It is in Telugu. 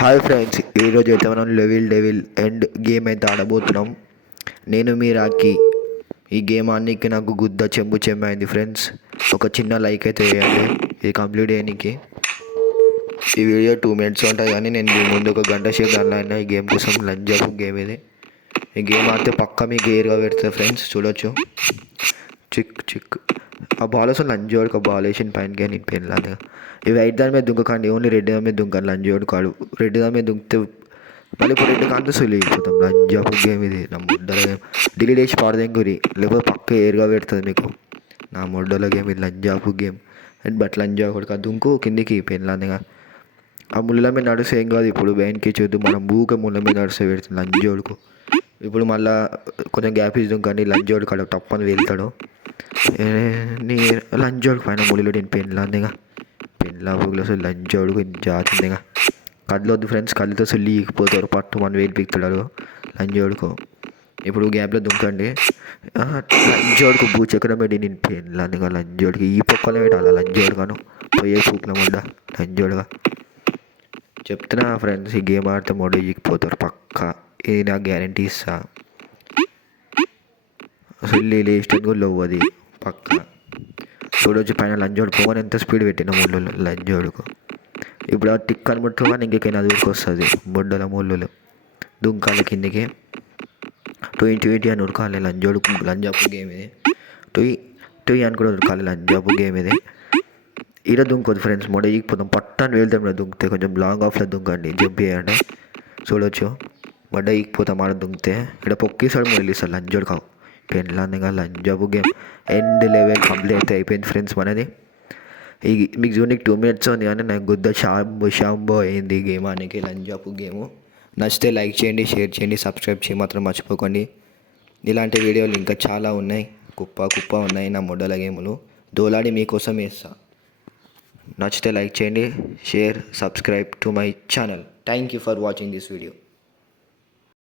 హాయ్ ఫ్రెండ్స్, ఈరోజు అయితే మనం డెవిల్ ఎండ్ గేమ్ అయితే ఆడబోతున్నాం. నేను మీ రాకీ. ఈ గేమ్ ఆడడానికి నాకు గుద్ద చెంబు అయింది ఫ్రెండ్స్. ఒక చిన్న లైక్ అయితే వేయండి ఇది కంప్లీట్ చేయడానికి. ఈ వీడియో 2 minutes ఉంటుంది, కానీ నేను మీ ముందు ఒక గంట సేపు దానిలో అయినా ఈ గేమ్ కోసం లంచ్ గేమ్ ఇది. ఈ గేమ్ ఆడితే పక్క మీకు ఏరుగా పెడుతుంది ఫ్రెండ్స్, చూడొచ్చు. చిక్ ఆ బాల్ అసలు లంజోడికి ఆ బాల్ వేసిన పైనకే నేను పెళ్ళాను. ఈ వైట్ దాని మీద దుంకకండి, ఓన్లీ రెడ్ దాని మీద దుంకండి. లంజోడు కాడు, రెడ్ దాని మీద దుంకితే మళ్ళీ ఇప్పుడు రెడ్ కాంత సులిగిపోతాం. లంజాపు గేమ్ ఇది, నా ముడ్డల గేమ్. డిలీట్ చేసి పాడదేం గురి, లేకపోతే పక్క ఏరుగా పెడుతుంది మీకు. నా ముడ్డల గేమ్ ఇది, లంజాపు గేమ్. అండ్ బట్ లంజా కొడుకు ఆ దుంకు కిందికి పెళ్ళాందిగా. ఆ ముళ్ళ మీద నడిస్తే ఏం కాదు. ఇప్పుడు బయటికి చూద్దు, మనం బూక ముళ్ళ మీద నడిస్తే పెడుతుంది లంజోడుకు. ఇప్పుడు మళ్ళీ కొంచెం గ్యాప్ ఇచ్చి దుంకండి. లంజోడు కాడ తప్పని వెళ్తాడు. నీ లంజోడు పైన ముళ్ళు నేను పెళ్ళాందిగా. పెళ్ళా బుగ్గులు అసలు లంజోడుకు జాతిందిగా. కళ్ళు వద్దు ఫ్రెండ్స్, కళ్ళతో అసలు లీకిపోతారు. పట్టు మన వేలు పీకుతాడు లంజోడుకు. ఇప్పుడు గ్యాప్లో దుంకండి. లంజోడుకు బూచెక్కడం పెట్టి నేను పెళ్ళాందిగా. లంజోడికి ఈ పొక్కలో పెట్టాలి లంజోడుగాను. పోయే పూకుల ముడ్డ లంజోడుగా. చెప్తున్నా ఫ్రెండ్స్, ఈ గేమ్ ఆడితే మొడ ఈగిపోతారు పక్కా. ఇది నాకు గ్యారంటీ ఇస్తా. అసలు లేస్టన్ కూడా లేవు అది పక్క. చూడొచ్చు పైన లంజోడు పోగానే ఎంత స్పీడ్ పెట్టిన ముళ్ళు లంజోడుకు. ఇప్పుడు ఆ టిక్ అని ముట్టుకోగానే ఇంకెకైనా అది ఉరికొస్తుంది. బొడ్డల ముళ్ళు దుంకాలి కిందికి. 20 అని ఉరకాలి లంజోడుకు. లంజాపు గేమ్ ఇది. టొయ్ అని కూడా ఉరకాలి లంజాపు గేమ్ ఇది. ఈడ దుంకోదు ఫ్రెండ్స్, మొడ ఈగిపోతాం. పట్టాన్ని వెళ్తాం దుంకితే. కొంచెం లాంగ్ ఆఫ్లో దుంకండి, జంప్ చేయండి. చూడొచ్చు మొడ ఈగిపోతాం ఆడ దుంకితే. ఇక్కడ పొక్కిసాడు మొదలుస్తాడు లంజోడు కావు పెళ్ళాందిగా. లంజాపు గేమ్ ఎండ్ లెవెల్ కంప్లీట్ అయితే అయిపోయింది ఫ్రెండ్స్ మనది. ఈ మీకు చూడడానికి 2 minutes ఉంది, కానీ నాకు గుద్ద షాంబో అయింది ఈ గేమ్ ఆనికి. లంజాపు గేము నచ్చితే లైక్ చేయండి, షేర్ చేయండి, సబ్స్క్రైబ్ చేయి మాత్రం మర్చిపోకండి. ఇలాంటి వీడియోలు ఇంకా చాలా ఉన్నాయి, కుప్ప ఉన్నాయి నా మొడ్డల గేములు. దోలాడి మీకోసం వేస్తా. నచ్చితే లైక్ చేయండి, share, subscribe to my channel. Thank you for watching this video.